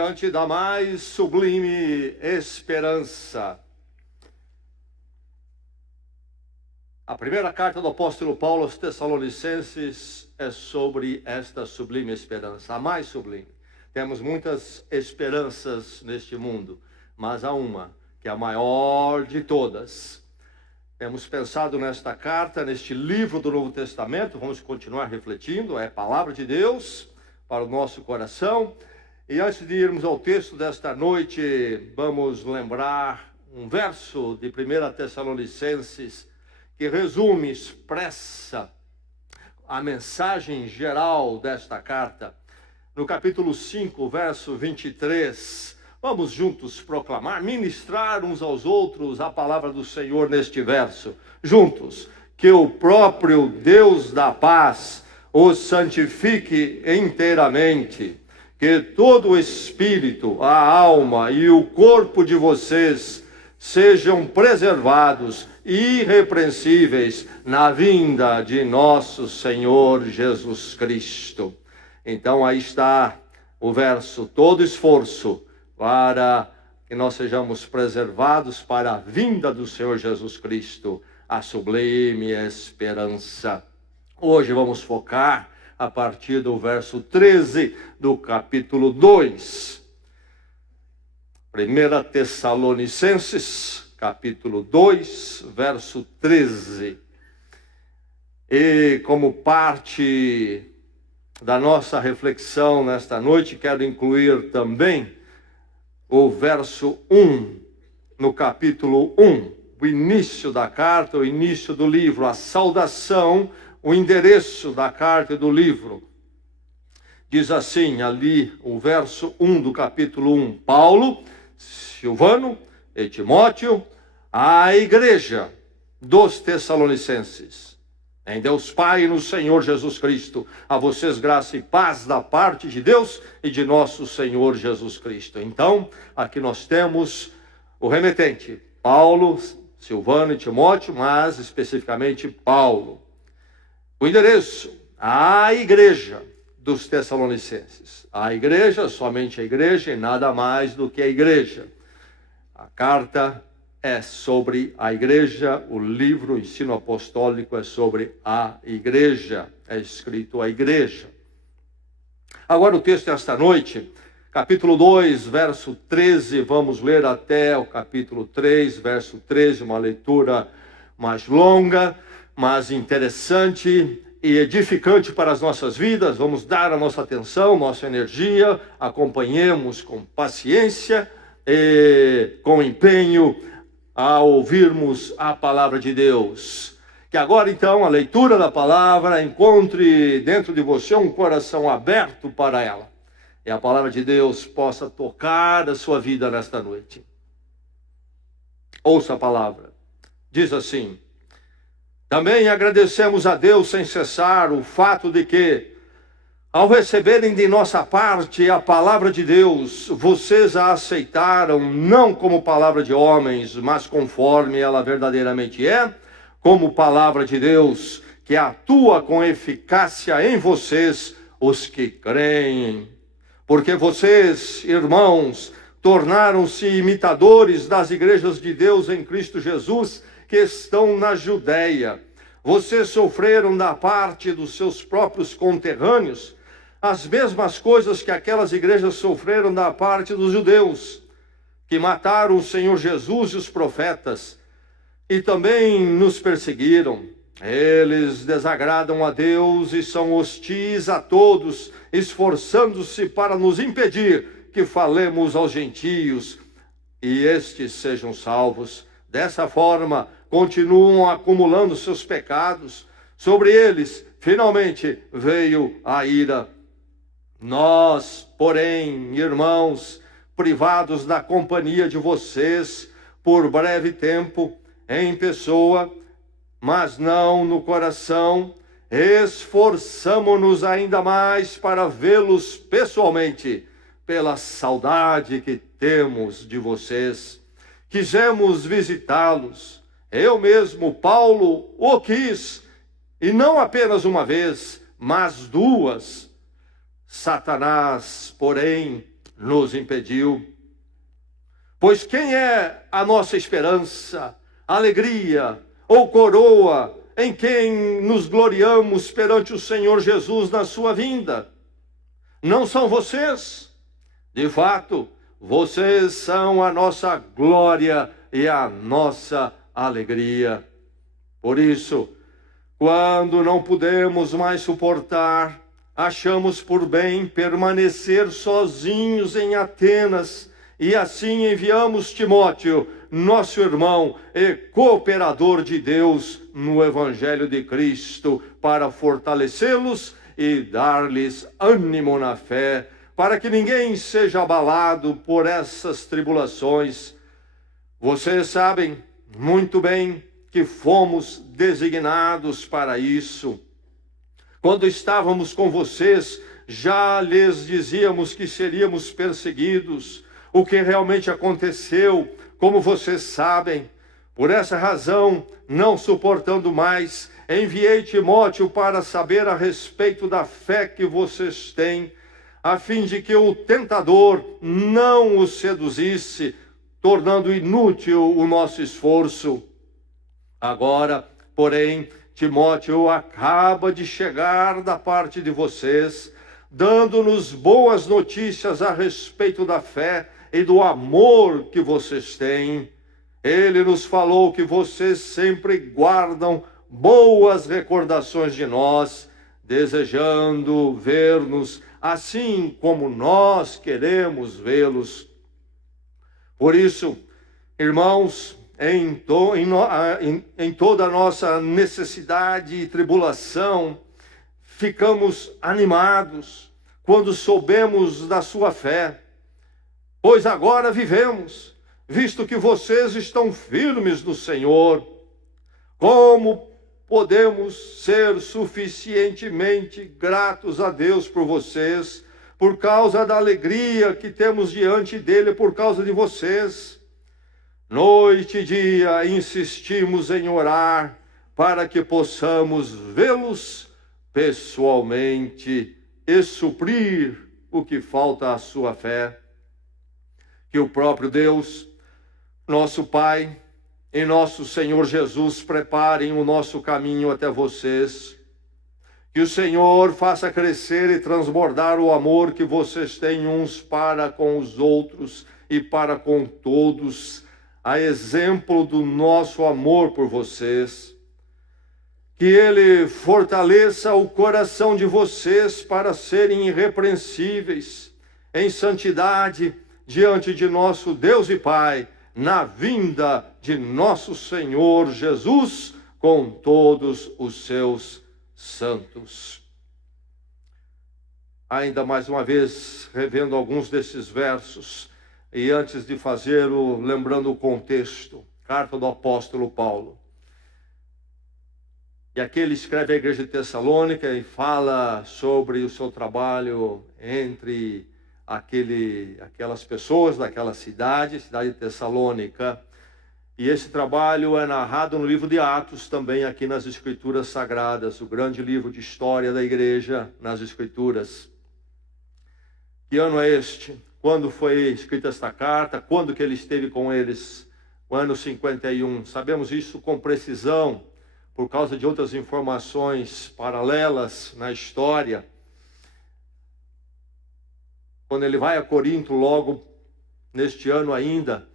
diante da mais sublime esperança. A primeira carta do apóstolo Paulo aos Tessalonicenses é sobre esta sublime esperança, a mais sublime. Temos muitas esperanças neste mundo, mas há uma que é a maior de todas. Temos pensado nesta carta, neste livro do Novo Testamento, vamos continuar refletindo, é a palavra de Deus para o nosso coração. E antes de irmos ao texto desta noite, vamos lembrar um verso de 1 Tessalonicenses que resume, expressa a mensagem geral desta carta. No capítulo 5, verso 23, vamos juntos proclamar, ministrar uns aos outros a palavra do Senhor neste verso. Juntos, que o próprio Deus da paz os santifique inteiramente, que todo o espírito, a alma e o corpo de vocês sejam preservados irrepreensíveis na vinda de nosso Senhor Jesus Cristo. Então aí está o verso, todo esforço para que nós sejamos preservados para a vinda do Senhor Jesus Cristo, a sublime esperança. Hoje vamos focar a partir do verso 13 do capítulo 2. 1 Tessalonicenses, capítulo 2, verso 13. E como parte da nossa reflexão nesta noite, quero incluir também o verso 1, no capítulo 1, o início da carta, o início do livro, a saudação, o endereço da carta e do livro. Diz assim, ali, o verso 1 do capítulo 1, Paulo, Silvano e Timóteo, à igreja dos Tessalonicenses. Em Deus Pai e no Senhor Jesus Cristo, a vocês graça e paz da parte de Deus e de nosso Senhor Jesus Cristo. Então, aqui nós temos o remetente, Paulo, Silvano e Timóteo, mas especificamente Paulo. O endereço, a igreja dos Tessalonicenses. A igreja, somente a igreja e nada mais do que a igreja. A carta é sobre a igreja, o livro, o ensino apostólico é sobre a igreja, é escrito a igreja. Agora o texto desta noite, capítulo 2, verso 13, vamos ler até o capítulo 3, verso 13, uma leitura mais longa, mas interessante e edificante para as nossas vidas. Vamos dar a nossa atenção, nossa energia, acompanhemos com paciência e com empenho a ouvirmos a palavra de Deus. Que agora então a leitura da palavra encontre dentro de você um coração aberto para ela. E a palavra de Deus possa tocar a sua vida nesta noite. Ouça a palavra. Diz assim: também agradecemos a Deus sem cessar o fato de que, ao receberem de nossa parte a palavra de Deus, vocês a aceitaram não como palavra de homens, mas conforme ela verdadeiramente é, como palavra de Deus, que atua com eficácia em vocês, os que creem. Porque vocês, irmãos, tornaram-se imitadores das igrejas de Deus em Cristo Jesus, que estão na Judeia. Vocês sofreram da parte dos seus próprios conterrâneos as mesmas coisas que aquelas igrejas sofreram da parte dos judeus, que mataram o Senhor Jesus e os profetas, e também nos perseguiram. Eles desagradam a Deus e são hostis a todos, esforçando-se para nos impedir que falemos aos gentios e estes sejam salvos. Dessa forma, continuam acumulando seus pecados. Sobre eles, finalmente, veio a ira. Nós, porém, irmãos, privados da companhia de vocês por breve tempo, em pessoa, mas não no coração, esforçamo-nos ainda mais para vê-los pessoalmente, pela saudade que temos de vocês. Quisemos visitá-los. Eu mesmo, Paulo, o quis, e não apenas uma vez, mas duas. Satanás, porém, nos impediu. Pois quem é a nossa esperança, alegria ou coroa em quem nos gloriamos perante o Senhor Jesus na sua vinda? Não são vocês? De fato, vocês são a nossa glória e a nossa alegria. Por isso, quando não podemos mais suportar, achamos por bem permanecer sozinhos em Atenas, e assim enviamos Timóteo, nosso irmão e cooperador de Deus no Evangelho de Cristo, para fortalecê-los e dar-lhes ânimo na fé, para que ninguém seja abalado por essas tribulações. Vocês sabem muito bem que fomos designados para isso. Quando estávamos com vocês, já lhes dizíamos que seríamos perseguidos, o que realmente aconteceu, como vocês sabem. Por essa razão, não suportando mais, enviei Timóteo para saber a respeito da fé que vocês têm, a fim de que o tentador não os seduzisse, tornando inútil o nosso esforço. Agora, porém, Timóteo acaba de chegar da parte de vocês, dando-nos boas notícias a respeito da fé e do amor que vocês têm. Ele nos falou que vocês sempre guardam boas recordações de nós, desejando ver-nos assim como nós queremos vê-los. Por isso, irmãos, em toda a nossa necessidade e tribulação, ficamos animados quando soubemos da sua fé, pois agora vivemos, visto que vocês estão firmes no Senhor. Como podemos ser suficientemente gratos a Deus por vocês, por causa da alegria que temos diante dele por causa de vocês? Noite e dia insistimos em orar para que possamos vê-los pessoalmente e suprir o que falta à sua fé. Que o próprio Deus, nosso Pai e nosso Senhor Jesus preparem o nosso caminho até vocês. Que o Senhor faça crescer e transbordar o amor que vocês têm uns para com os outros e para com todos, a exemplo do nosso amor por vocês. Que Ele fortaleça o coração de vocês para serem irrepreensíveis, em santidade, diante de nosso Deus e Pai, na vinda de nosso Senhor Jesus, com todos os seus santos. Ainda mais uma vez, revendo alguns desses versos, e antes de fazê-lo, lembrando o contexto, carta do apóstolo Paulo. E aqui ele escreve à igreja de Tessalônica e fala sobre o seu trabalho entre aquelas pessoas daquela cidade de Tessalônica. E esse trabalho é narrado no livro de Atos, também aqui nas Escrituras Sagradas, o grande livro de história da igreja nas Escrituras. Que ano é este? Quando foi escrita esta carta? Quando que ele esteve com eles? O ano 51. Sabemos isso com precisão, por causa de outras informações paralelas na história. Quando ele vai a Corinto, logo neste ano ainda,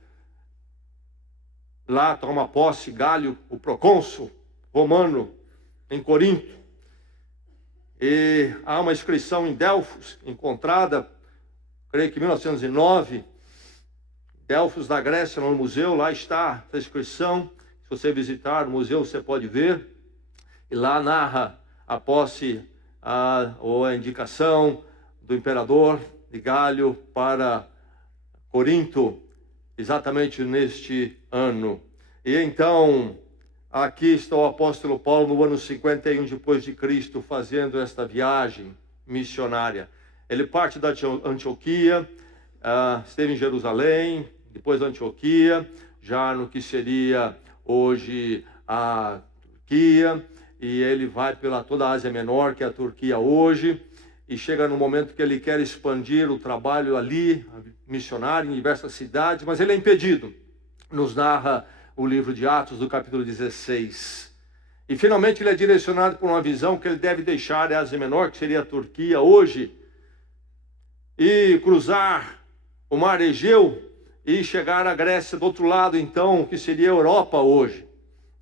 lá toma posse Gálio, o procônsul romano, em Corinto. E há uma inscrição em Delfos, encontrada, creio que em 1909, Delfos da Grécia, no museu, lá está essa inscrição. Se você visitar o museu, você pode ver. E lá narra a posse, ou a indicação do imperador de Gálio para Corinto, exatamente neste ano. E então, aqui está o apóstolo Paulo no ano 51 depois de Cristo, fazendo esta viagem missionária. Ele parte da Antioquia, esteve em Jerusalém, depois Antioquia, já no que seria hoje a Turquia, e ele vai pela toda a Ásia Menor, que é a Turquia hoje, e chega no momento que ele quer expandir o trabalho ali, missionário em diversas cidades, mas ele é impedido. Nos narra o livro de Atos, do capítulo 16. E finalmente ele é direcionado por uma visão que ele deve deixar a Ásia Menor, que seria a Turquia hoje, e cruzar o mar Egeu e chegar à Grécia do outro lado, então, que seria a Europa hoje.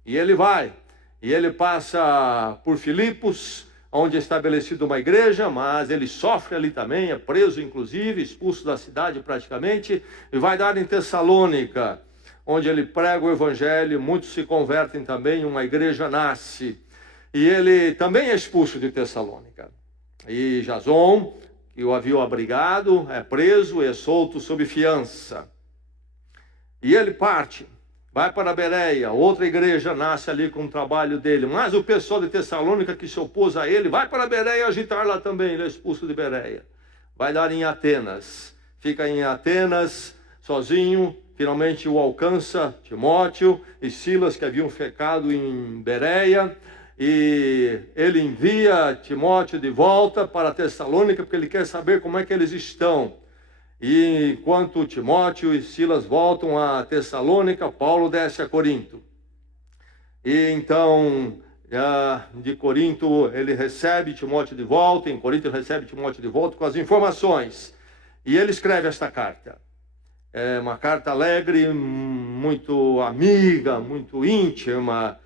E ele vai, e ele passa por Filipos, onde é estabelecida uma igreja, mas ele sofre ali também, é preso inclusive, expulso da cidade praticamente, e vai dar em Tessalônica, onde ele prega o evangelho, muitos se convertem também, uma igreja nasce, e ele também é expulso de Tessalônica. E Jason, que o havia abrigado, é preso e é solto sob fiança. E ele parte, vai para Bereia, outra igreja nasce ali com o trabalho dele, mas o pessoal de Tessalônica que se opôs a ele, vai para Bereia agitar lá também, ele é expulso de Bereia. Vai dar em Atenas, fica em Atenas sozinho, finalmente o alcança Timóteo e Silas, que haviam ficado em Bereia, e ele envia Timóteo de volta para Tessalônica, porque ele quer saber como é que eles estão. E enquanto Timóteo e Silas voltam a Tessalônica, Paulo desce a Corinto. E então, de Corinto, ele recebe Timóteo de volta, em Corinto ele recebe Timóteo de volta com as informações. E ele escreve esta carta. É uma carta alegre, muito amiga, muito íntima,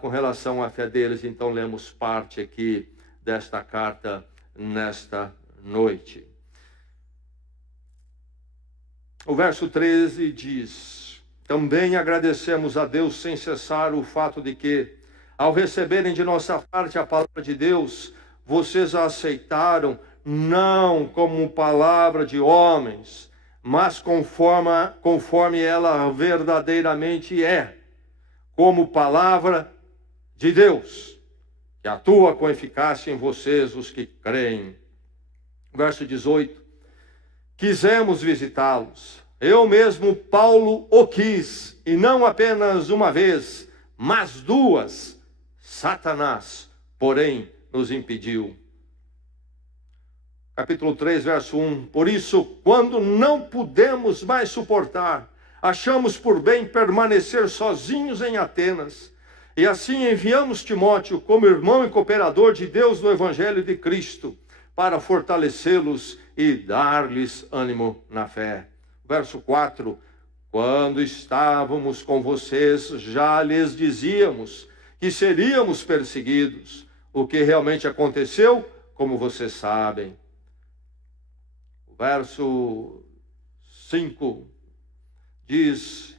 com relação à fé deles. Então lemos parte aqui desta carta nesta noite. O verso 13 diz: também agradecemos a Deus sem cessar o fato de que, ao receberem de nossa parte a palavra de Deus, vocês a aceitaram não como palavra de homens, mas conforme ela verdadeiramente é, como palavra de Deus, que atua com eficácia em vocês, os que creem. Verso 18: quisemos visitá-los. Eu mesmo, Paulo, o quis, e não apenas uma vez, mas duas. Satanás, porém, nos impediu. Capítulo 3, verso 1. Por isso, quando não pudemos mais suportar, achamos por bem permanecer sozinhos em Atenas. E assim enviamos Timóteo como irmão e cooperador de Deus no Evangelho de Cristo, para fortalecê-los e dar-lhes ânimo na fé. Verso 4. Quando estávamos com vocês, já lhes dizíamos que seríamos perseguidos. O que realmente aconteceu, como vocês sabem. Verso 5 diz: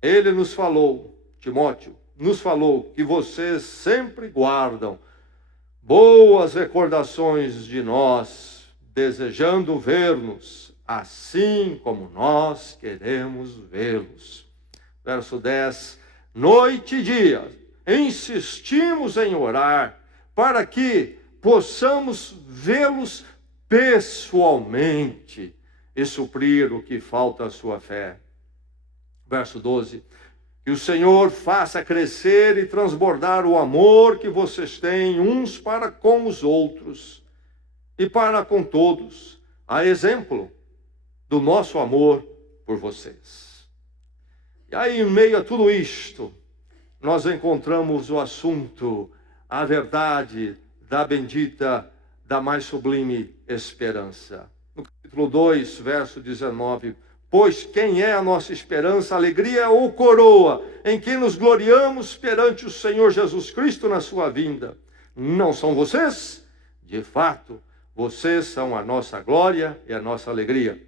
ele nos falou, Timóteo, nos falou que vocês sempre guardam boas recordações de nós, desejando ver-nos, assim como nós queremos vê-los. Verso 10, noite e dia, insistimos em orar, para que possamos vê-los pessoalmente e suprir o que falta à sua fé. Verso 12, que o Senhor faça crescer e transbordar o amor que vocês têm uns para com os outros e para com todos, a exemplo do nosso amor por vocês. E aí, em meio a tudo isto, nós encontramos o assunto, a verdade da bendita, da mais sublime esperança. No capítulo 2, verso 19, pois quem é a nossa esperança, alegria ou coroa, em que nos gloriamos perante o Senhor Jesus Cristo na sua vinda? Não são vocês? De fato, vocês são a nossa glória e a nossa alegria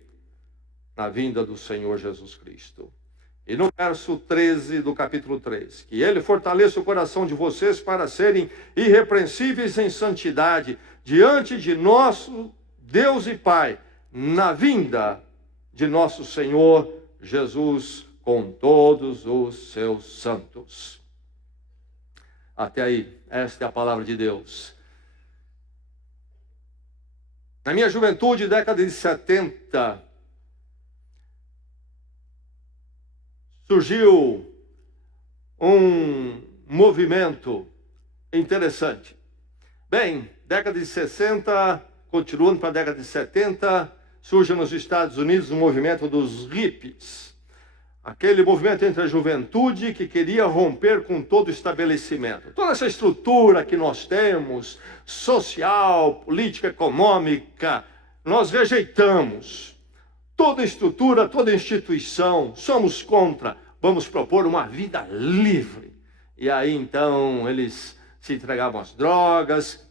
na vinda do Senhor Jesus Cristo. E no verso 13 do capítulo 3, que ele fortaleça o coração de vocês para serem irrepreensíveis em santidade diante de nosso Deus e Pai, na vinda de nosso Senhor Jesus com todos os seus santos. Até aí, esta é a palavra de Deus. Na minha juventude, década de 70, surgiu um movimento interessante. Bem, década de 60, continuando para a década de 70, surge nos Estados Unidos o movimento dos hippies. Aquele movimento entre a juventude que queria romper com todo o estabelecimento. Toda essa estrutura que nós temos, social, política, econômica, nós rejeitamos. Toda estrutura, toda instituição, somos contra. Vamos propor uma vida livre. E aí então eles se entregavam às drogas,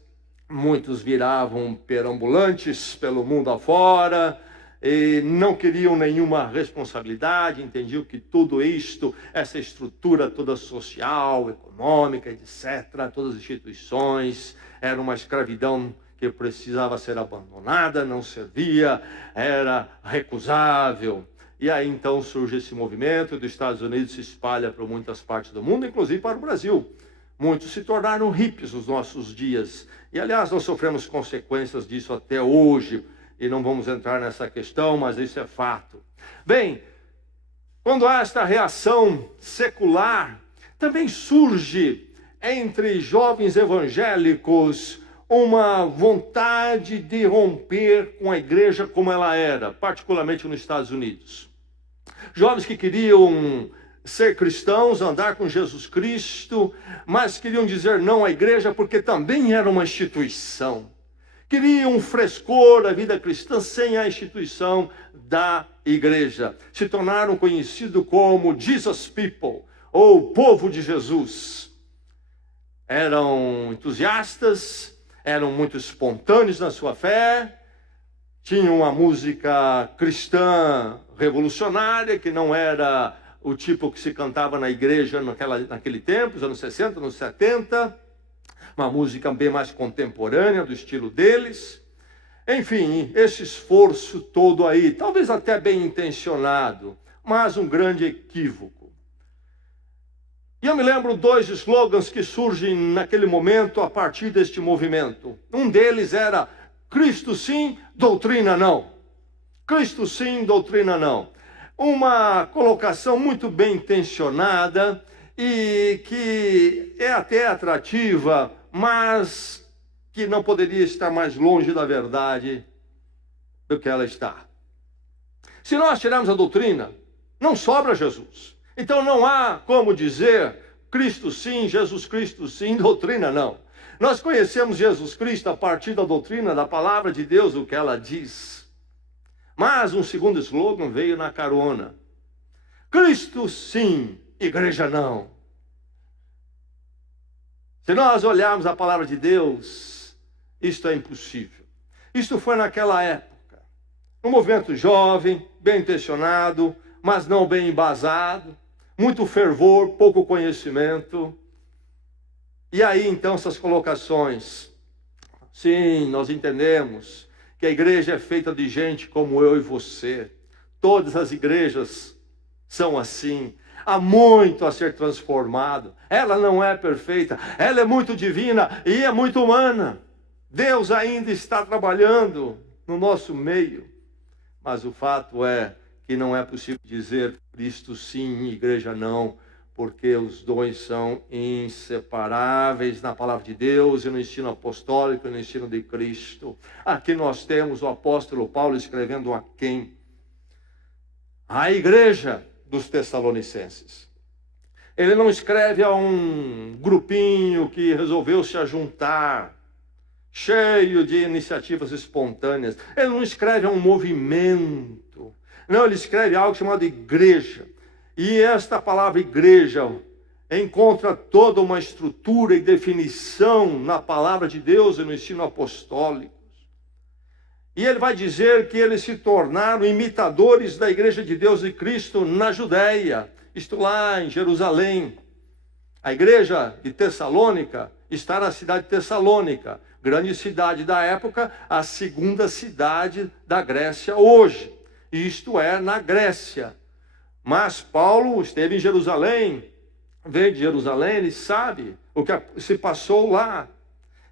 muitos viravam perambulantes pelo mundo afora, e não queriam nenhuma responsabilidade, entendiam que tudo isto, essa estrutura toda social, econômica, etc., todas as instituições, era uma escravidão que precisava ser abandonada, não servia, era recusável. E aí então surge esse movimento, e dos Estados Unidos se espalha para muitas partes do mundo, inclusive para o Brasil. Muitos se tornaram hippies nos nossos dias. E aliás, nós sofremos consequências disso até hoje. E não vamos entrar nessa questão, mas isso é fato. Bem, quando há esta reação secular, também surge entre jovens evangélicos uma vontade de romper com a igreja como ela era, particularmente nos Estados Unidos. Jovens que queriam ser cristãos, andar com Jesus Cristo, mas queriam dizer não à igreja porque também era uma instituição. Queriam um frescor da vida cristã sem a instituição da igreja. Se tornaram conhecidos como Jesus People, ou povo de Jesus. Eram entusiastas, eram muito espontâneos na sua fé, tinham uma música cristã revolucionária, que não era o tipo que se cantava na igreja naquele tempo, nos anos 60, nos 70, uma música bem mais contemporânea, do estilo deles. Enfim, esse esforço todo aí, talvez até bem intencionado, mas um grande equívoco. E eu me lembro 2 slogans que surgem naquele momento a partir deste movimento. Um deles era Cristo sim, doutrina não. Cristo sim, doutrina não. Uma colocação muito bem intencionada e que é até atrativa, mas que não poderia estar mais longe da verdade do que ela está. Se nós tirarmos a doutrina, não sobra Jesus. Então não há como dizer Cristo sim, Jesus Cristo sim, doutrina não. Nós conhecemos Jesus Cristo a partir da doutrina, da palavra de Deus, o que ela diz. Mas um segundo slogan veio na carona. Cristo sim, igreja não. Se nós olharmos a palavra de Deus, isto é impossível. Isto foi naquela época. Um movimento jovem, bem intencionado, mas não bem embasado. Muito fervor, pouco conhecimento. E aí então essas colocações. Sim, nós entendemos que a igreja é feita de gente como eu e você. Todas as igrejas são assim. Há muito a ser transformado. Ela não é perfeita, ela é muito divina e é muito humana. Deus ainda está trabalhando no nosso meio. Mas o fato é que não é possível dizer Cristo sim, igreja não, porque os dois são inseparáveis na palavra de Deus e no ensino apostólico e no ensino de Cristo. Aqui nós temos o apóstolo Paulo escrevendo a quem? A igreja dos Tessalonicenses. Ele não escreve a um grupinho que resolveu se ajuntar, cheio de iniciativas espontâneas. Ele não escreve a um movimento. Não, ele escreve algo chamado igreja. E esta palavra igreja encontra toda uma estrutura e definição na palavra de Deus e no ensino apostólico. E ele vai dizer que eles se tornaram imitadores da igreja de Deus e Cristo na Judéia, isto lá em Jerusalém. A igreja de Tessalônica está na cidade de Tessalônica, grande cidade da época, a segunda cidade da Grécia hoje. Isto é, na Grécia. Mas Paulo esteve em Jerusalém, veio de Jerusalém, ele sabe o que se passou lá.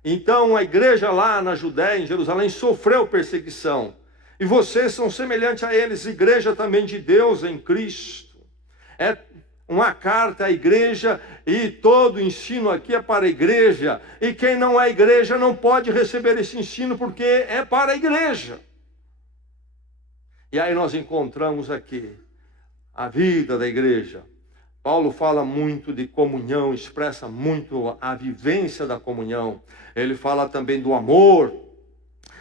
Então a igreja lá na Judéia, em Jerusalém, sofreu perseguição. E vocês são semelhantes a eles, igreja também de Deus em Cristo. uma carta à igreja, e todo o ensino aqui é para a igreja, e quem não é igreja não pode receber esse ensino, porque é para a igreja. E aí nós encontramos aqui a vida da igreja. Paulo fala muito de comunhão, expressa muito a vivência da comunhão. Ele fala também do amor,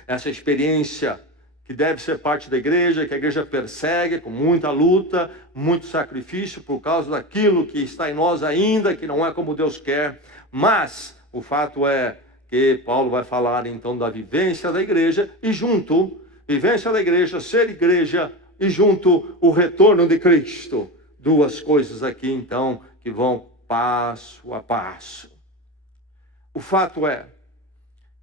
essa experiência que deve ser parte da igreja, que a igreja persegue com muita luta, muito sacrifício por causa daquilo que está em nós ainda, que não é como Deus quer. Mas o fato é que Paulo vai falar então da vivência da igreja, e junto, vivência da igreja, ser igreja, e junto o retorno de Cristo. Duas coisas aqui então que vão passo a passo. O fato é,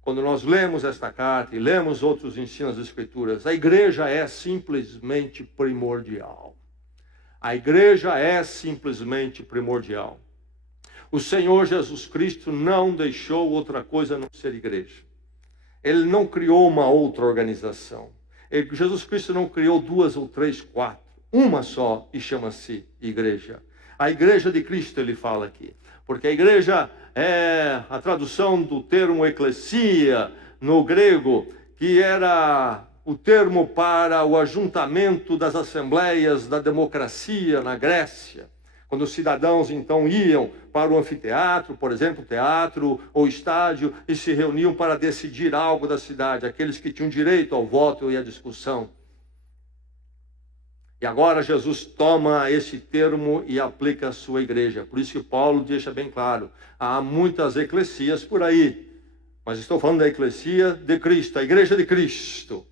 quando nós lemos esta carta e lemos outros ensinos das Escrituras, a igreja é simplesmente primordial. A igreja é simplesmente primordial. O Senhor Jesus Cristo não deixou outra coisa a não ser igreja. Ele não criou uma outra organização. Jesus Cristo não criou 2 ou 3, 4. Uma só, e chama-se igreja. A igreja de Cristo, ele fala aqui. Porque a igreja é a tradução do termo eclesia no grego, que era o termo para o ajuntamento das assembleias da democracia na Grécia. Quando os cidadãos então iam para o anfiteatro, por exemplo, teatro ou estádio, e se reuniam para decidir algo da cidade, aqueles que tinham direito ao voto e à discussão. E agora Jesus toma esse termo e aplica à sua igreja. Por isso que Paulo deixa bem claro, há muitas eclesias por aí, mas estou falando da eclesia de Cristo, a igreja de Cristo.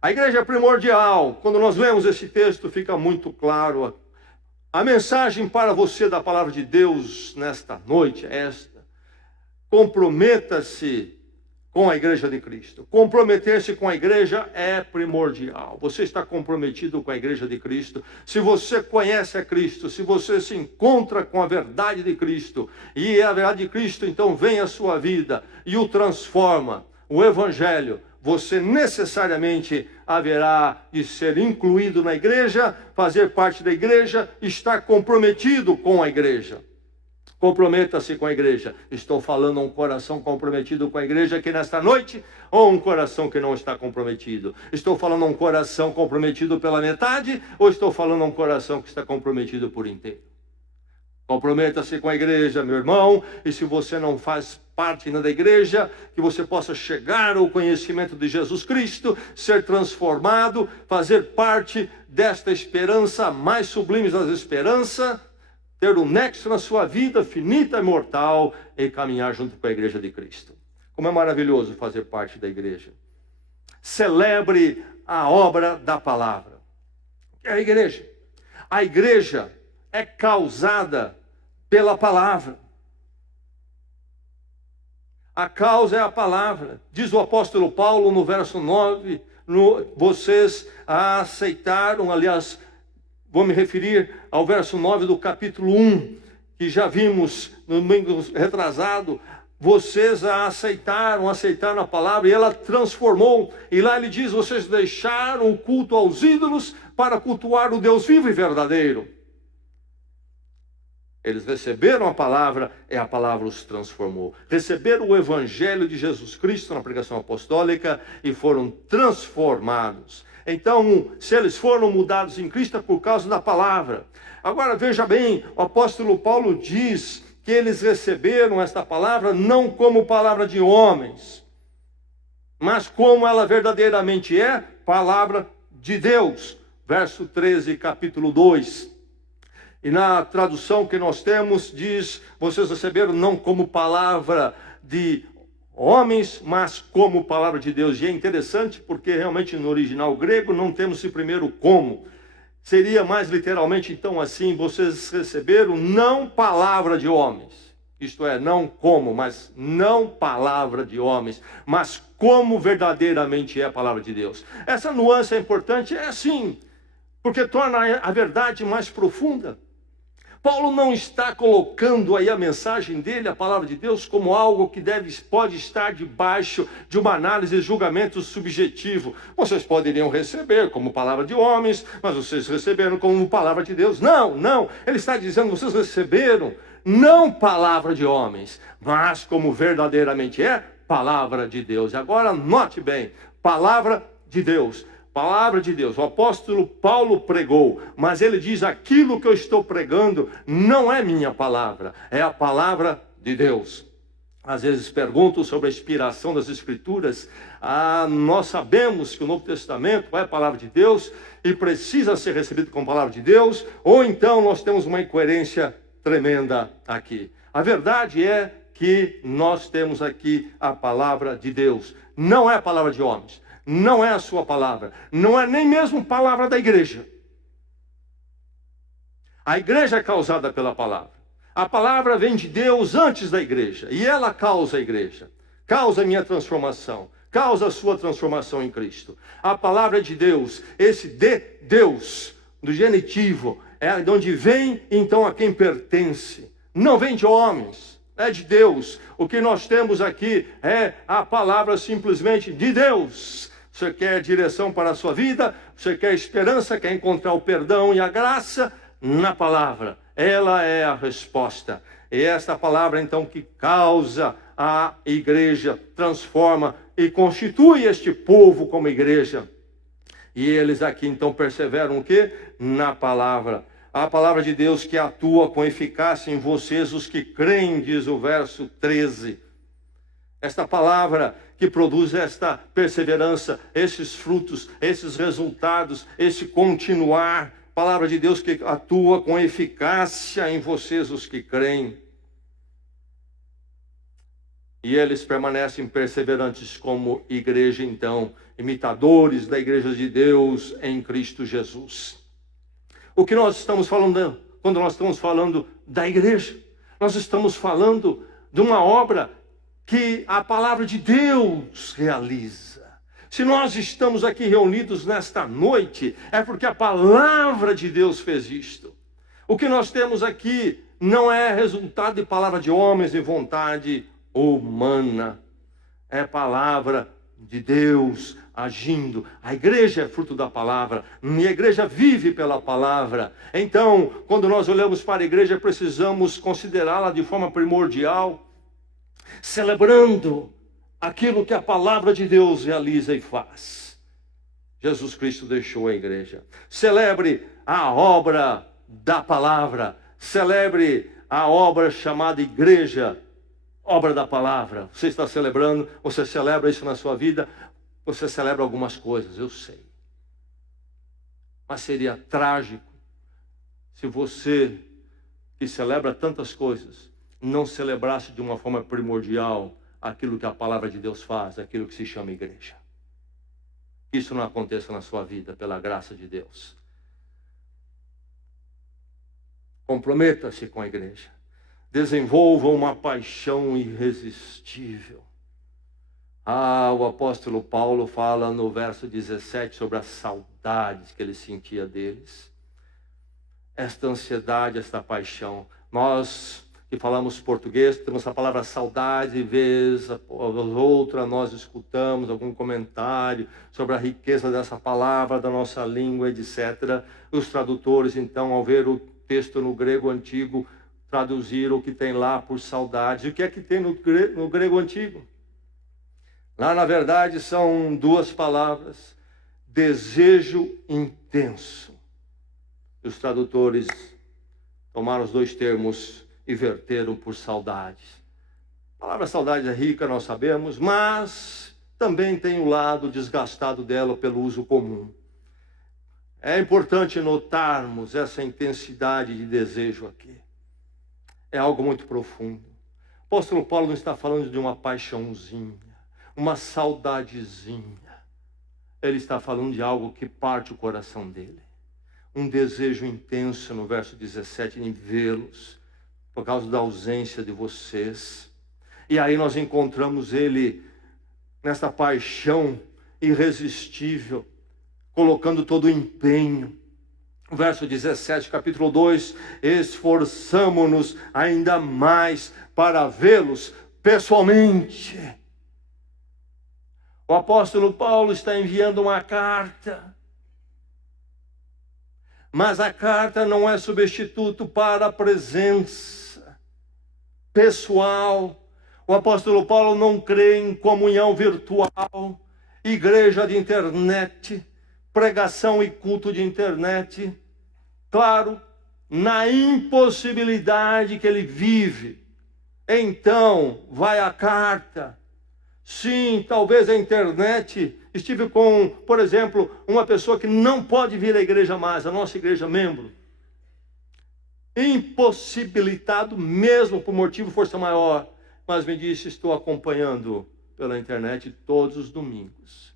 A igreja é primordial. Quando nós lemos esse texto, fica muito claro. A mensagem para você da palavra de Deus nesta noite é esta: comprometa-se com a igreja de Cristo. Comprometer-se com a igreja é primordial. Você está comprometido com a igreja de Cristo? Se você conhece a Cristo, se você se encontra com a verdade de Cristo, e a verdade de Cristo então vem à sua vida e o transforma, o evangelho, você necessariamente haverá de ser incluído na igreja, fazer parte da igreja, estar comprometido com a igreja. Comprometa-se com a igreja. Estou falando a um coração comprometido com a igreja aqui nesta noite, ou um coração que não está comprometido? Estou falando a um coração comprometido pela metade, ou estou falando a um coração que está comprometido por inteiro? Comprometa-se com a igreja, meu irmão, e se você não faz parte ainda da igreja, que você possa chegar ao conhecimento de Jesus Cristo, ser transformado, fazer parte desta esperança mais sublime das esperanças, ter um nexo na sua vida finita e mortal e caminhar junto com a igreja de Cristo. Como é maravilhoso fazer parte da igreja. Celebre a obra da palavra. É a igreja. A igreja é causada pela palavra. A causa é a palavra. Diz o apóstolo Paulo no verso 9, vocês a aceitaram, aliás, vou me referir ao verso 9 do capítulo 1, que já vimos no domingo retrasado. Vocês a aceitaram a palavra, e ela transformou. E lá ele diz, vocês deixaram o culto aos ídolos para cultuar o Deus vivo e verdadeiro. Eles receberam a palavra, e a palavra os transformou. Receberam o evangelho de Jesus Cristo na pregação apostólica e foram transformados. Então, se eles foram mudados em Cristo é por causa da palavra. Agora, veja bem, o apóstolo Paulo diz que eles receberam esta palavra não como palavra de homens, mas como ela verdadeiramente é, palavra de Deus. Verso 13, capítulo 2. E na tradução que nós temos, diz, vocês receberam não como palavra de homens, mas como palavra de Deus. E é interessante porque realmente no original grego não temos esse primeiro como. Seria mais literalmente então assim, vocês receberam não palavra de homens. Isto é, não como, mas não palavra de homens, mas como verdadeiramente é a palavra de Deus. Essa nuance é importante, é assim, porque torna a verdade mais profunda. Paulo não está colocando aí a mensagem dele, a palavra de Deus, como algo que pode estar debaixo de uma análise e julgamento subjetivo. Vocês poderiam receber como palavra de homens, mas vocês receberam como palavra de Deus. Não. Ele está dizendo, vocês receberam não palavra de homens, mas como verdadeiramente é, palavra de Deus. Agora note bem, palavra de Deus. Palavra de Deus, o apóstolo Paulo pregou, mas ele diz, aquilo que eu estou pregando não é minha palavra, é a palavra de Deus. Às vezes perguntam sobre a inspiração das Escrituras. Nós sabemos que o Novo Testamento é a palavra de Deus e precisa ser recebido como palavra de Deus, ou então nós temos uma incoerência tremenda aqui. A verdade é que nós temos aqui a palavra de Deus, não é a palavra de homens. Não é a sua palavra, não é nem mesmo palavra da igreja. A igreja é causada pela palavra. A palavra vem de Deus antes da igreja, e ela causa a igreja, causa a minha transformação, causa a sua transformação em Cristo. A palavra de Deus, esse de Deus, do genitivo, é de onde vem então a quem pertence, não vem de homens. É de Deus. O que nós temos aqui é a palavra simplesmente de Deus. Você quer direção para a sua vida? Você quer esperança? Quer encontrar o perdão e a graça? Na palavra. Ela é a resposta. E esta palavra então que causa a igreja, transforma e constitui este povo como igreja. E eles aqui então perseveram o quê? Na palavra. A palavra de Deus que atua com eficácia em vocês, os que creem, diz o verso 13. Esta palavra que produz esta perseverança, esses frutos, esses resultados, esse continuar. Palavra de Deus que atua com eficácia em vocês, os que creem. E eles permanecem perseverantes como igreja, então, imitadores da igreja de Deus em Cristo Jesus. O que nós estamos falando, quando nós estamos falando da igreja? Nós estamos falando de uma obra que a palavra de Deus realiza. Se nós estamos aqui reunidos nesta noite, é porque a palavra de Deus fez isto. O que nós temos aqui não é resultado de palavra de homens e vontade humana. É palavra de Deus agindo. A igreja é fruto da palavra. E a igreja vive pela palavra. Então, quando nós olhamos para a igreja, precisamos considerá-la de forma primordial, celebrando aquilo que a palavra de Deus realiza e faz. Jesus Cristo deixou a igreja. Celebre a obra da palavra. Celebre a obra chamada igreja, obra da palavra. Você está celebrando, você celebra isso na sua vida, você celebra algumas coisas, eu sei. Mas seria trágico se você, que celebra tantas coisas, não celebrasse de uma forma primordial aquilo que a palavra de Deus faz, aquilo que se chama igreja. Isso não aconteça na sua vida, pela graça de Deus. Comprometa-se com a igreja. Desenvolva uma paixão irresistível. O apóstolo Paulo fala no verso 17 sobre as saudades que ele sentia deles. Esta ansiedade, esta paixão. Nós que falamos português, temos a palavra saudade, e vez outra nós escutamos algum comentário sobre a riqueza dessa palavra, da nossa língua, etc. Os tradutores, então, ao ver o texto no grego antigo, traduziram o que tem lá por saudade. O que é que tem no grego antigo? Lá, na verdade, são duas palavras: desejo intenso. Os tradutores tomaram os dois termos e verteram por saudade. A palavra saudade é rica, nós sabemos, mas também tem o lado desgastado dela pelo uso comum. É importante notarmos essa intensidade de desejo aqui. É algo muito profundo. O apóstolo Paulo não está falando de uma paixãozinha, uma saudadezinha. Ele está falando de algo que parte o coração dele. Um desejo intenso, no verso 17, em vê-los, por causa da ausência de vocês. E aí nós encontramos ele nessa paixão irresistível, colocando todo o empenho, Verso 17, capítulo 2, esforçamo-nos ainda mais para vê-los pessoalmente. O apóstolo Paulo está enviando uma carta, mas a carta não é substituto para a presença pessoal. O apóstolo Paulo não crê em comunhão virtual, igreja de internet, pregação e culto de internet. Claro, na impossibilidade que ele vive, então vai a carta. Sim, talvez a internet. Estive com, por exemplo, uma pessoa que não pode vir à igreja mais, a nossa igreja membro. Impossibilitado mesmo por motivo força maior. Mas me disse, estou acompanhando pela internet todos os domingos.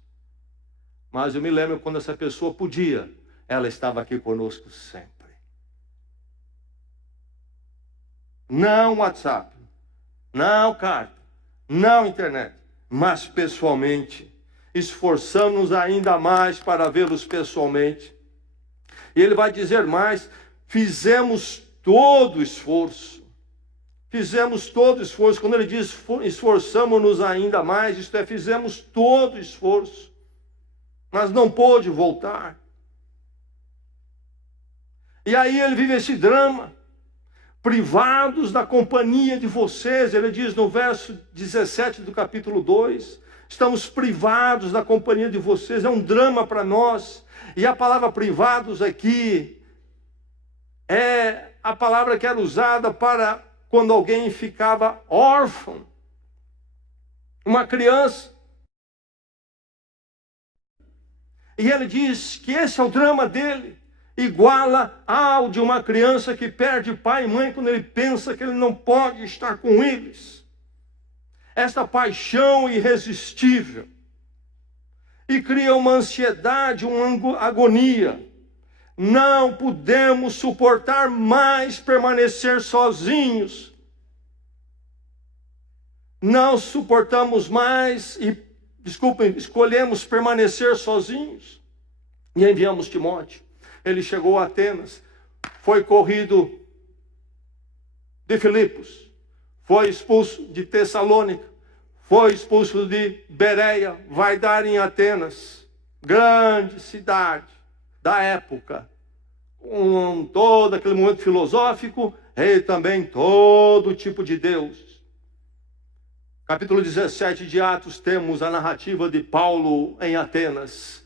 Mas eu me lembro quando essa pessoa podia, ela estava aqui conosco sempre. Não WhatsApp, não carta, não internet, mas pessoalmente. Esforçamos-nos ainda mais para vê-los pessoalmente. E ele vai dizer mais, fizemos todo o esforço. Fizemos todo o esforço. Quando ele diz esforçamos-nos ainda mais, isto é, fizemos todo o esforço. Mas não pôde voltar. E aí ele vive esse drama. Privados da companhia de vocês, ele diz no verso 17 do capítulo 2, estamos privados da companhia de vocês, é um drama para nós. E a palavra privados aqui é a palavra que era usada para quando alguém ficava órfão. Uma criança. E ele diz que esse é o drama dele. Iguala ao de uma criança que perde pai e mãe quando ele pensa que ele não pode estar com eles. Esta paixão irresistível. E cria uma ansiedade, uma agonia. Não podemos suportar mais permanecer sozinhos. Não suportamos mais escolhemos permanecer sozinhos. E enviamos Timóteo. Ele chegou a Atenas, foi corrido de Filipos, foi expulso de Tessalônica, foi expulso de Bereia, vai dar em Atenas, grande cidade da época, com todo aquele momento filosófico, e também todo tipo de Deus. Capítulo 17 de Atos, temos a narrativa de Paulo em Atenas.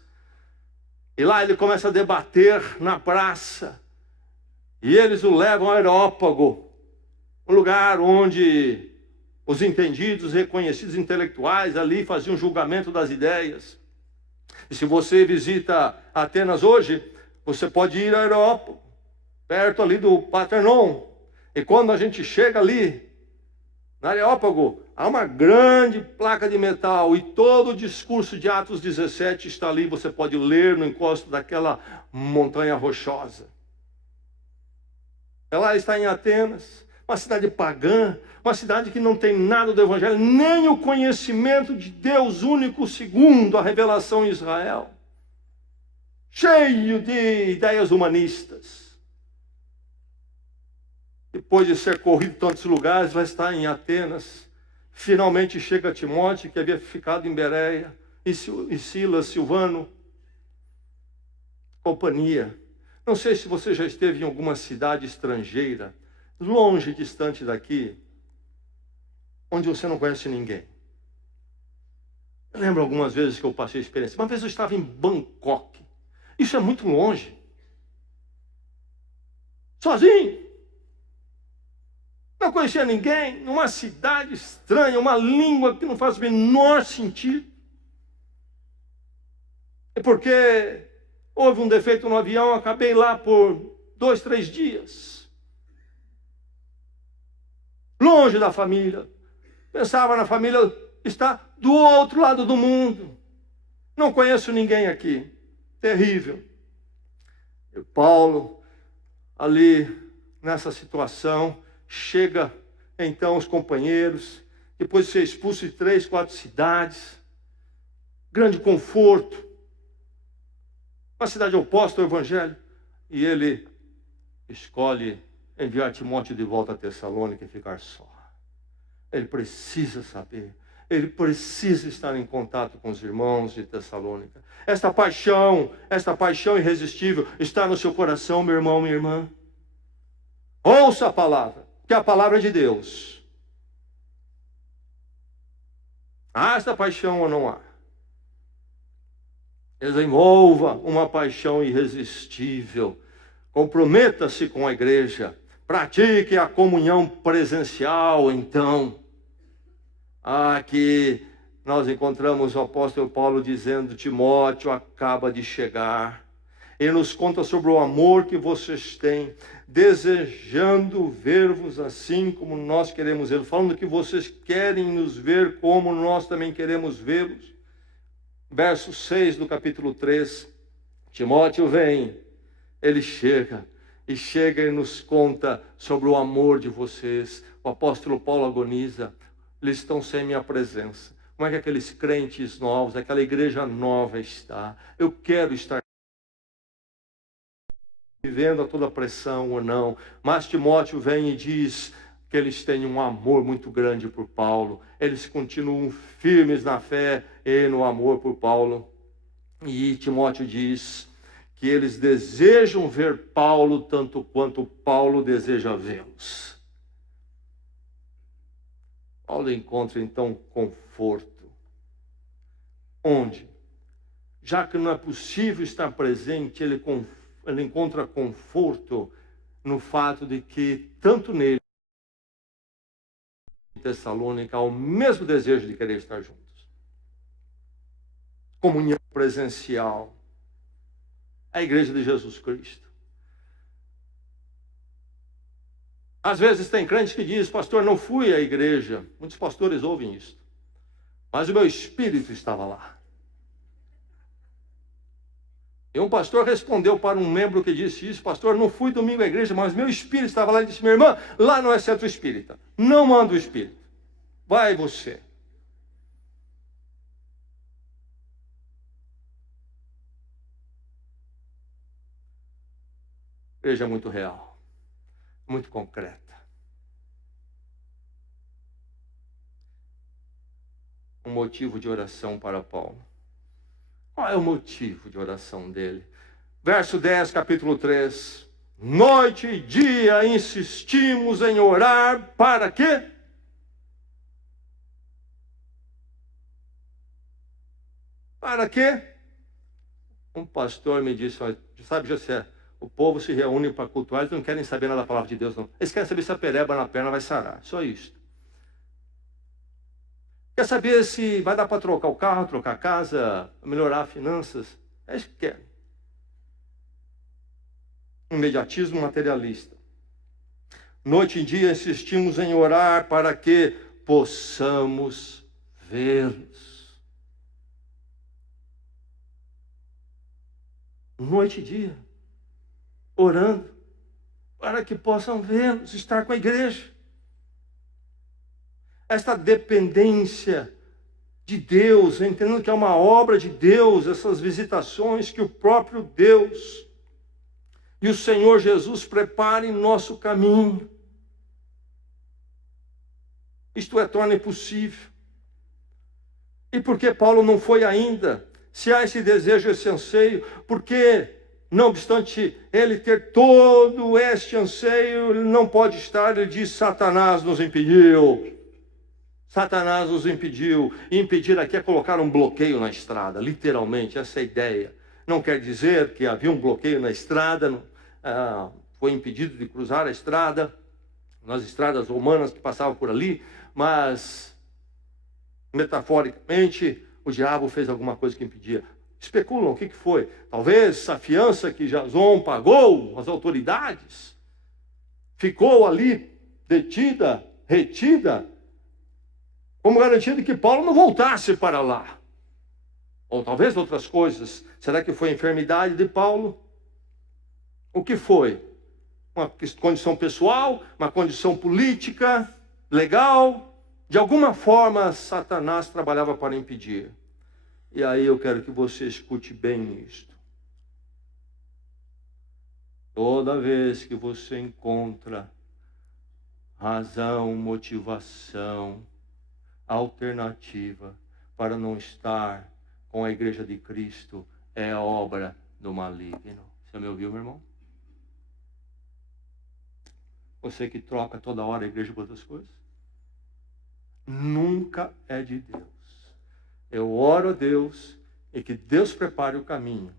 E lá ele começa a debater na praça. E eles o levam ao Areópago, um lugar onde os entendidos, reconhecidos intelectuais ali faziam julgamento das ideias. E se você visita Atenas hoje, você pode ir ao Areópago, perto ali do Partenon. E quando a gente chega ali, no Areópago, há uma grande placa de metal e todo o discurso de Atos 17 está ali. Você pode ler no encosto daquela montanha rochosa. Ela está em Atenas, uma cidade pagã, uma cidade que não tem nada do Evangelho, nem o conhecimento de Deus único segundo a revelação em Israel. Cheio de ideias humanistas. Depois de ser corrido em tantos lugares, vai estar em Atenas. Finalmente chega Timóteo, que havia ficado em Bereia, e Silas, Silvano, companhia. Não sei se você já esteve em alguma cidade estrangeira, longe, distante daqui, onde você não conhece ninguém. Eu lembro algumas vezes que eu passei a experiência. Uma vez eu estava em Bangkok. Isso é muito longe. Sozinho. Não conhecia ninguém, numa cidade estranha, uma língua que não faz o menor sentido. É porque houve um defeito no avião, acabei lá por 2, 3 dias. Longe da família. Pensava na família, está do outro lado do mundo. Não conheço ninguém aqui. Terrível. E Paulo, ali nessa situação, chega então os companheiros, depois de ser expulso de 3, 4 cidades, grande conforto, uma cidade oposta ao Evangelho, E ele escolhe enviar Timóteo de volta a Tessalônica e ficar só. Ele precisa saber. Ele precisa estar em contato com os irmãos de Tessalônica. Esta paixão irresistível está no seu coração, meu irmão, minha irmã. Ouça a palavra, que é a palavra de Deus. Há esta paixão ou não há? Desenvolva uma paixão irresistível. Comprometa-se com a igreja. Pratique a comunhão presencial, então. Aqui nós encontramos o apóstolo Paulo dizendo: Timóteo acaba de chegar. Ele nos conta sobre o amor que vocês têm, desejando ver-vos assim como nós queremos vê-los, falando que vocês querem nos ver como nós também queremos vê-los. Verso 6 do capítulo 3, Timóteo vem, ele chega e nos conta sobre o amor de vocês. O apóstolo Paulo agoniza: eles estão sem minha presença. Como é que aqueles crentes novos, aquela igreja nova está? Eu quero estar vivendo a toda pressão ou não. Mas Timóteo vem e diz que eles têm um amor muito grande por Paulo. Eles continuam firmes na fé e no amor por Paulo. E Timóteo diz que eles desejam ver Paulo tanto quanto Paulo deseja vê-los. Paulo encontra então conforto. Onde? Já que não é possível estar presente, ele encontra conforto no fato de que tanto nele e Tessalônica há o mesmo desejo de querer estar juntos. Comunhão presencial. A igreja de Jesus Cristo. Às vezes tem crentes que dizem: pastor, não fui à igreja. Muitos pastores ouvem isso. Mas o meu espírito estava lá. E um pastor respondeu para um membro que disse isso: pastor, não fui domingo à igreja, mas meu espírito estava lá. E disse: minha irmã, lá não é centro espírita. Não manda o espírito. Vai você. Igreja é muito real, muito concreta. Um motivo de oração para Paulo. Qual é o motivo de oração dele? Verso 10, capítulo 3. Noite e dia insistimos em orar para quê? Para quê? Um pastor me disse: sabe, José, o povo se reúne para cultuar, eles não querem saber nada da palavra de Deus, não. Eles querem saber se a pereba na perna vai sarar. Só isso. Quer saber se vai dar para trocar o carro, trocar a casa, melhorar as finanças? É isso que querem. Imediatismo materialista. Noite e dia insistimos em orar para que possamos vê-los. Noite e dia, orando para que possam vê-los, estar com a igreja. Esta dependência de Deus, entendendo que é uma obra de Deus, essas visitações que o próprio Deus e o Senhor Jesus preparem nosso caminho. Isto é, torna impossível. E por que Paulo não foi ainda? Se há esse desejo, esse anseio, porque, não obstante ele ter todo este anseio, ele não pode estar. Ele diz: Satanás nos impediu. Satanás nos impediu. E impedir aqui é colocar um bloqueio na estrada, literalmente, essa é a ideia. Não quer dizer que havia um bloqueio na estrada, foi impedido de cruzar a estrada, nas estradas romanas que passavam por ali, mas, metaforicamente, o diabo fez alguma coisa que impedia. Especulam o que foi. Talvez a fiança que Jason pagou às autoridades ficou ali detida, retida, como garantia de que Paulo não voltasse para lá. Ou talvez outras coisas. Será que foi a enfermidade de Paulo? O que foi? Uma condição pessoal? Uma condição política? Legal? De alguma forma, Satanás trabalhava para impedir. E aí eu quero que você escute bem isto. Toda vez que você encontra razão, motivação, alternativa para não estar com a igreja de Cristo, é obra do maligno. Você me ouviu, meu irmão? Você que troca toda hora a igreja por outras coisas? Nunca é de Deus. Eu oro a Deus e que Deus prepare o caminho.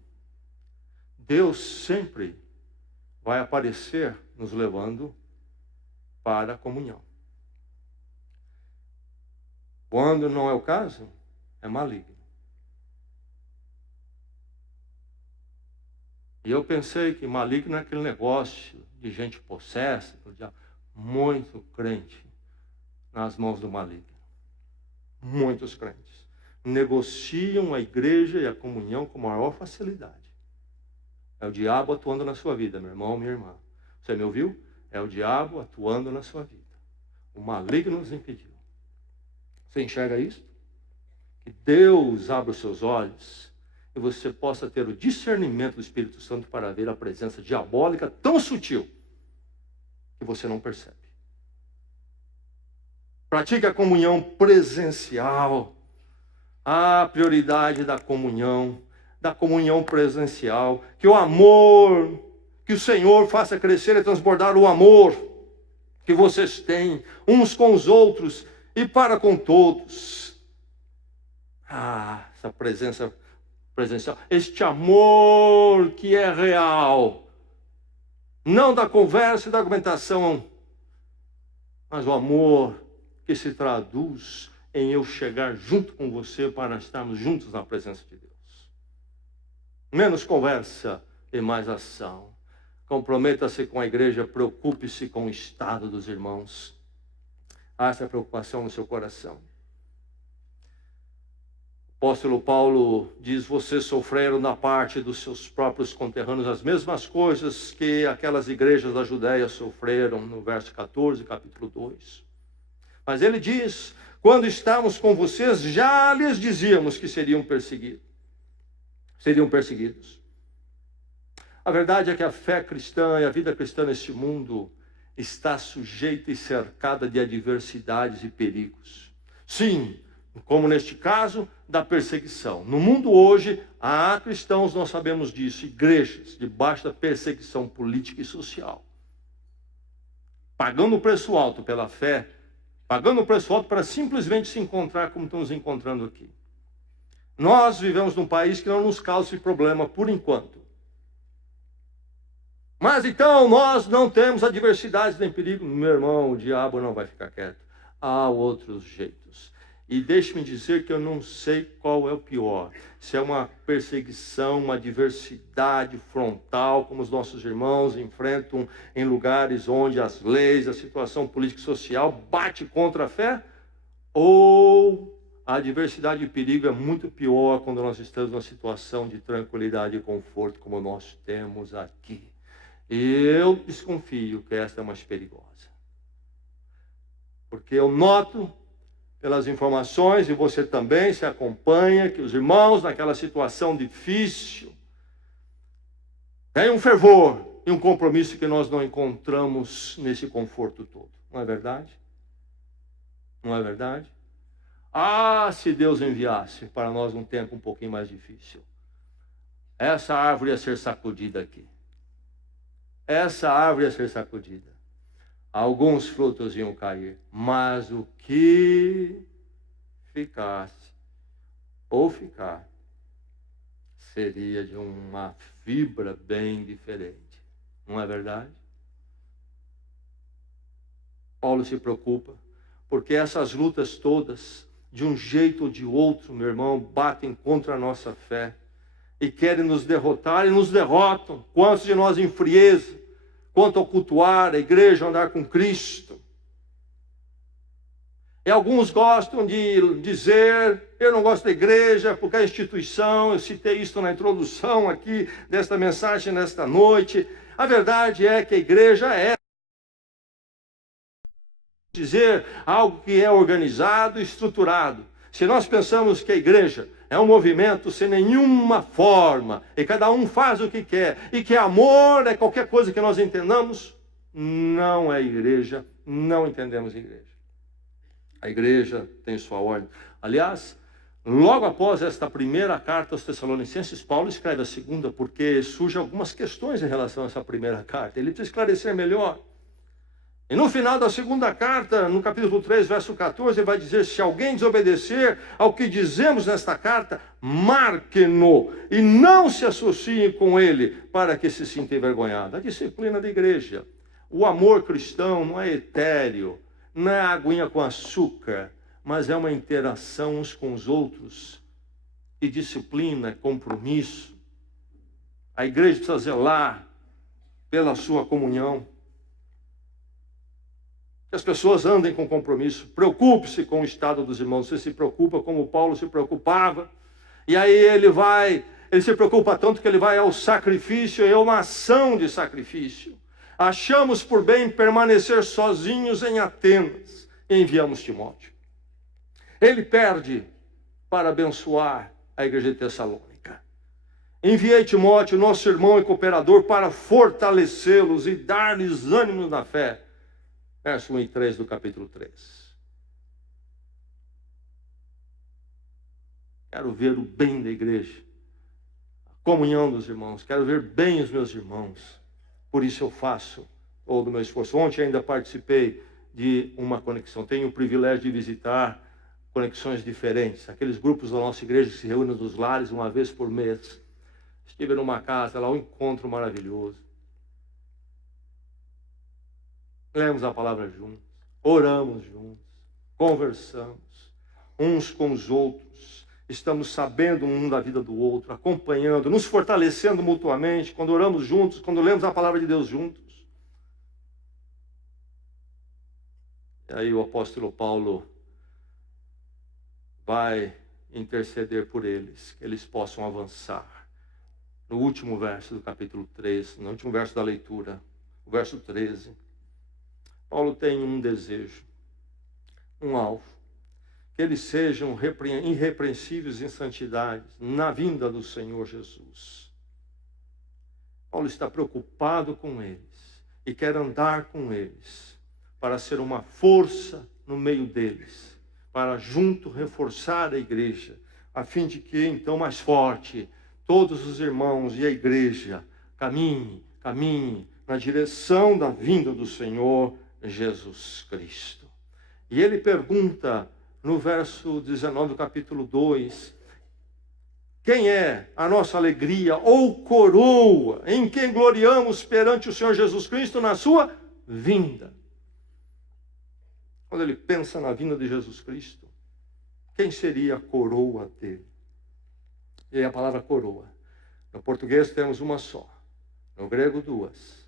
Deus sempre vai aparecer nos levando para a comunhão. Quando não é o caso, é maligno. E eu pensei que maligno é aquele negócio de gente possessa, muito crente nas mãos do maligno. Muitos crentes negociam a igreja e a comunhão com maior facilidade. É o diabo atuando na sua vida, meu irmão, minha irmã. Você me ouviu? É o diabo atuando na sua vida. O maligno nos impediu. Você enxerga isso? Que Deus abra os seus olhos e você possa ter o discernimento do Espírito Santo para ver a presença diabólica tão sutil que você não percebe. Pratique a comunhão presencial. A prioridade da comunhão presencial. Que o amor, que o Senhor faça crescer e transbordar o amor que vocês têm uns com os outros e para com todos. Essa presença presencial, este amor que é real, não da conversa e da argumentação, mas o amor que se traduz em eu chegar junto com você para estarmos juntos na presença de Deus. Menos conversa e mais ação. Comprometa-se com a igreja, preocupe-se com o estado dos irmãos. Há essa preocupação no seu coração. O apóstolo Paulo diz: vocês sofreram da parte dos seus próprios conterrâneos as mesmas coisas que aquelas igrejas da Judéia sofreram, no verso 14, capítulo 2. Mas ele diz: quando estávamos com vocês, já lhes dizíamos que seriam perseguidos. A verdade é que a fé cristã e a vida cristã neste mundo está sujeita e cercada de adversidades e perigos. Sim, como neste caso, da perseguição. No mundo hoje, há cristãos, nós sabemos disso, igrejas debaixo da perseguição política e social. Pagando o preço alto pela fé, pagando o preço alto para simplesmente se encontrar como estamos encontrando aqui. Nós vivemos num país que não nos causa esse problema por enquanto. Mas então nós não temos adversidades nem perigo. Meu irmão, o diabo não vai ficar quieto. Há outros jeitos. E deixe-me dizer que eu não sei qual é o pior. Se é uma perseguição, uma adversidade frontal, como os nossos irmãos enfrentam em lugares onde as leis, a situação política e social bate contra a fé, ou a adversidade e perigo é muito pior quando nós estamos numa situação de tranquilidade e conforto como nós temos aqui. Eu desconfio que esta é mais perigosa. Porque eu noto pelas informações, e você também se acompanha, que os irmãos naquela situação difícil têm um fervor e um compromisso que nós não encontramos nesse conforto todo. Não é verdade? Não é verdade? Se Deus enviasse para nós um tempo um pouquinho mais difícil, essa árvore ia ser sacudida aqui. Essa árvore ia ser sacudida. Alguns frutos iam cair, mas o que ficasse ou ficar seria de uma fibra bem diferente. Não é verdade? Paulo se preocupa, porque essas lutas todas, de um jeito ou de outro, meu irmão, batem contra a nossa fé e querem nos derrotar e nos derrotam. Quantos de nós em frieza, quanto ao cultuar a igreja, andar com Cristo. E alguns gostam de dizer: eu não gosto da igreja porque é a instituição. Eu citei isso na introdução aqui desta mensagem nesta noite. A verdade é que a igreja é dizer algo que é organizado e estruturado. Se nós pensamos que a igreja é um movimento sem nenhuma forma, e cada um faz o que quer, e que amor é qualquer coisa que nós entendamos, não é igreja, não entendemos igreja. A igreja tem sua ordem. Aliás, logo após esta primeira carta aos Tessalonicenses, Paulo escreve a segunda, porque surgem algumas questões em relação a essa primeira carta. Ele precisa esclarecer melhor. E no final da segunda carta, no capítulo 3, verso 14, ele vai dizer: se alguém desobedecer ao que dizemos nesta carta, marque-no e não se associem com ele, para que se sinta envergonhado. A disciplina da igreja. O amor cristão não é etéreo, não é aguinha com açúcar, mas é uma interação uns com os outros. E disciplina é compromisso. A igreja precisa zelar pela sua comunhão. Que as pessoas andem com compromisso. Preocupe-se com o estado dos irmãos. Você se preocupa como Paulo se preocupava. E aí ele se preocupa tanto que ele vai ao sacrifício, é uma ação de sacrifício. Achamos por bem permanecer sozinhos em Atenas. E enviamos Timóteo. Ele perde para abençoar a igreja de Tessalônica. Enviei Timóteo, nosso irmão e cooperador, para fortalecê-los e dar-lhes ânimo na fé. Verso 1 e 3 do capítulo 3. Quero ver o bem da igreja, a comunhão dos irmãos. Quero ver bem os meus irmãos. Por isso eu faço todo o meu esforço. Ontem ainda participei de uma conexão. Tenho o privilégio de visitar conexões diferentes. Aqueles grupos da nossa igreja que se reúnem nos lares uma vez por mês. Estive numa casa lá, um encontro maravilhoso. Lemos a palavra juntos, oramos juntos, conversamos uns com os outros, estamos sabendo um da vida do outro, acompanhando, nos fortalecendo mutuamente, quando oramos juntos, quando lemos a palavra de Deus juntos. E aí o apóstolo Paulo vai interceder por eles, que eles possam avançar. No último verso do capítulo 3, no último verso da leitura, o verso 13, Paulo tem um desejo, um alvo, que eles sejam irrepreensíveis em santidade na vinda do Senhor Jesus. Paulo está preocupado com eles e quer andar com eles para ser uma força no meio deles, para junto reforçar a igreja, a fim de que então mais forte todos os irmãos e a igreja caminhem na direção da vinda do Senhor Jesus Cristo. E ele pergunta no verso 19 do capítulo 2, quem é a nossa alegria ou coroa, em quem gloriamos perante o Senhor Jesus Cristo na sua vinda? Quando ele pensa na vinda de Jesus Cristo, quem seria a coroa dele? E aí a palavra coroa. No português temos uma só, no grego duas.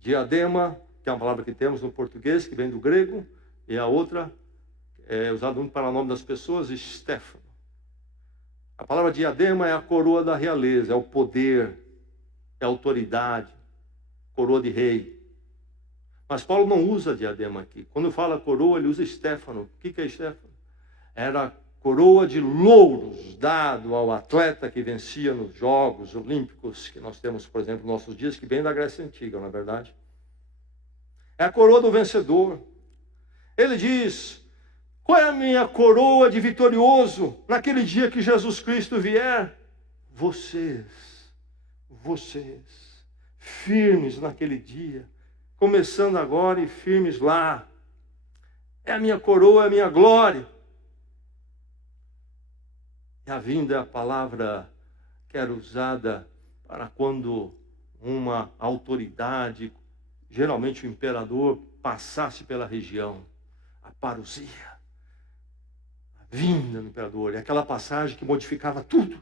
Diadema, que é uma palavra que temos no português, que vem do grego, e a outra é usada para o nome das pessoas, Stefano. A palavra diadema é a coroa da realeza, é o poder, é a autoridade, coroa de rei. Mas Paulo não usa diadema aqui. Quando fala coroa, ele usa Stefano. O que é Stefano? Era a coroa de louros dado ao atleta que vencia nos Jogos Olímpicos, que nós temos, por exemplo, nos nossos dias, que vem da Grécia Antiga, não é verdade? É a coroa do vencedor. Ele diz: qual é a minha coroa de vitorioso naquele dia que Jesus Cristo vier? Vocês, firmes naquele dia, começando agora e firmes lá. É a minha coroa, é a minha glória. E a vinda é a palavra que era usada para quando uma autoridade, geralmente o imperador, passasse pela região. A parousia, a vinda do imperador, é aquela passagem que modificava tudo.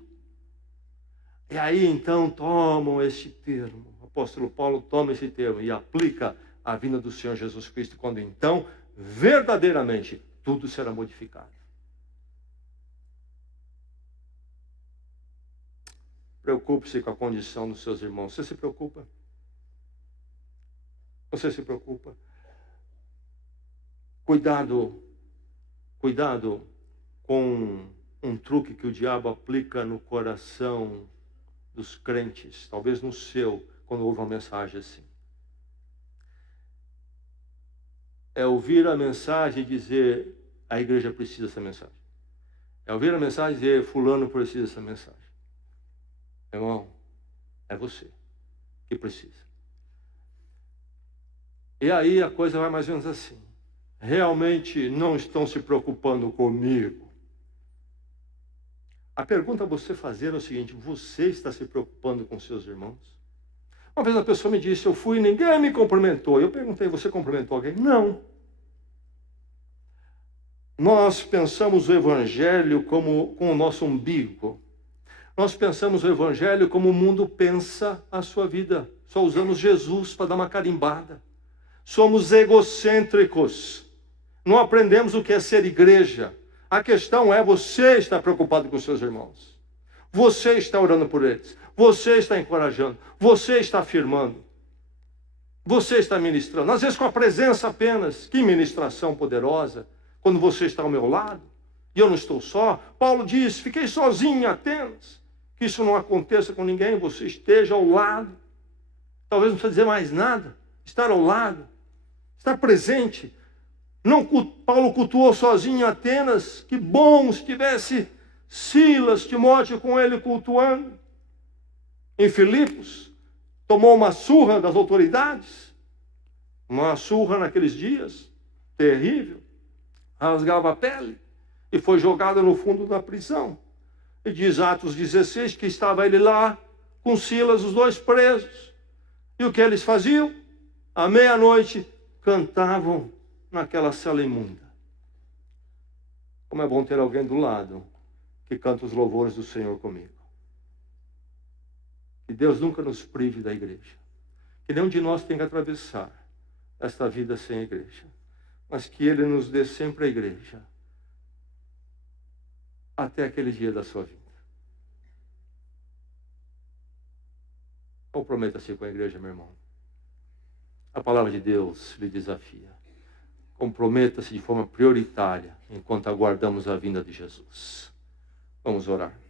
E aí então tomam este termo, o apóstolo Paulo toma esse termo e aplica a vinda do Senhor Jesus Cristo, quando então verdadeiramente tudo será modificado. Preocupe-se com a condição dos seus irmãos. Você se preocupa? Você se preocupa? Cuidado com um truque que o diabo aplica no coração dos crentes, talvez no seu, quando ouve uma mensagem assim. É ouvir a mensagem e dizer, a igreja precisa dessa mensagem. É ouvir a mensagem e dizer, fulano precisa dessa mensagem. Irmão, é você que precisa. E aí a coisa vai mais ou menos assim. Realmente não estão se preocupando comigo. A pergunta a você fazer é o seguinte, você está se preocupando com seus irmãos? Uma vez a pessoa me disse, eu fui e ninguém me cumprimentou. Eu perguntei, você cumprimentou alguém? Não. Nós pensamos o evangelho como com o nosso umbigo. Nós pensamos o evangelho como o mundo pensa a sua vida. Só usamos Jesus para dar uma carimbada. Somos egocêntricos. Não aprendemos o que é ser igreja. A questão é, você está preocupado com seus irmãos. Você está orando por eles. Você está encorajando. Você está afirmando. Você está ministrando. Às vezes com a presença apenas. Que ministração poderosa. Quando você está ao meu lado. E eu não estou só. Paulo diz, fiquei sozinho em Atenas. Que isso não aconteça com ninguém. Você esteja ao lado. Talvez não precise dizer mais nada. Estar ao lado. Estar presente. Não, Paulo cultuou sozinho em Atenas. Que bom se tivesse Silas, Timóteo com ele cultuando. Em Filipos, tomou uma surra das autoridades. Uma surra naqueles dias. Terrível. Rasgava a pele. E foi jogado no fundo da prisão. E diz Atos 16 que estava ele lá com Silas, os dois presos. E o que eles faziam? À meia-noite cantavam naquela cela imunda. Como é bom ter alguém do lado que canta os louvores do Senhor comigo. Que Deus nunca nos prive da igreja. Que nenhum de nós tenha que atravessar esta vida sem a igreja. Mas que Ele nos dê sempre a igreja. Até aquele dia da sua vida. Comprometa-se com a igreja, meu irmão. A palavra de Deus lhe desafia. Comprometa-se de forma prioritária enquanto aguardamos a vinda de Jesus. Vamos orar.